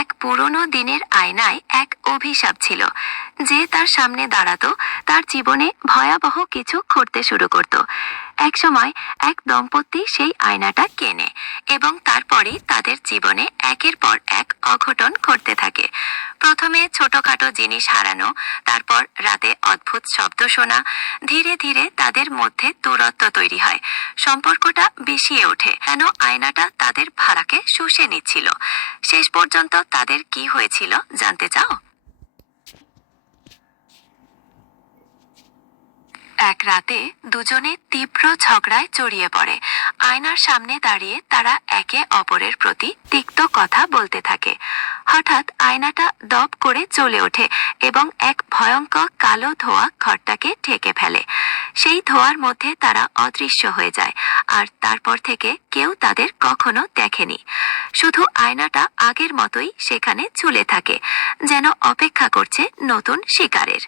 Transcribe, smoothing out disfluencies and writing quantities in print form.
এক পুরনো দিনের আয়নায় এক অভিশাপ ছিল। যে তার সামনে দাঁড়াতো তার জীবনে ভয়াবহ কিছু ঘটতে শুরু করত। একসময় এক দম্পতি সেই আয়নাটা কেনে এবং তারপরে তাদের জীবনে একের পর এক অঘটন ঘটতে থাকে। প্রথমে ছোটখাটো জিনিস হারানো, তারপর রাতে অদ্ভুত শব্দ শোনা। ধীরে ধীরে তাদের মধ্যে দূরত্ব তৈরি হয়, সম্পর্কটা বিষিয়ে ওঠে কেন আয়নাটা তাদের ভাড়াকে শুষে নিচ্ছিল। শেষ পর্যন্ত তাদের কি হয়েছিল জানতে চাও? এক রাতে দুজনে তীব্র ঝগড়ায় জড়িয়ে পড়ে। আয়নার সামনে দাঁড়িয়ে তারা একে অপরের প্রতি তিক্ত কথা বলতে থাকে। হঠাৎ আয়নাটা দপ করে জ্বলে ওঠে এবং এক ভয়ঙ্কর কালো ধোঁয়া ঘরটাকে ঢেকে ফেলে। সেই ধোঁয়ার মধ্যে তারা অদৃশ্য হয়ে যায়, আর তারপর থেকে কেউ তাদের কখনো দেখেনি। শুধু আয়নাটা আগের মতোই সেখানে ঝুলে থাকে, যেন অপেক্ষা করছে নতুন শিকারের।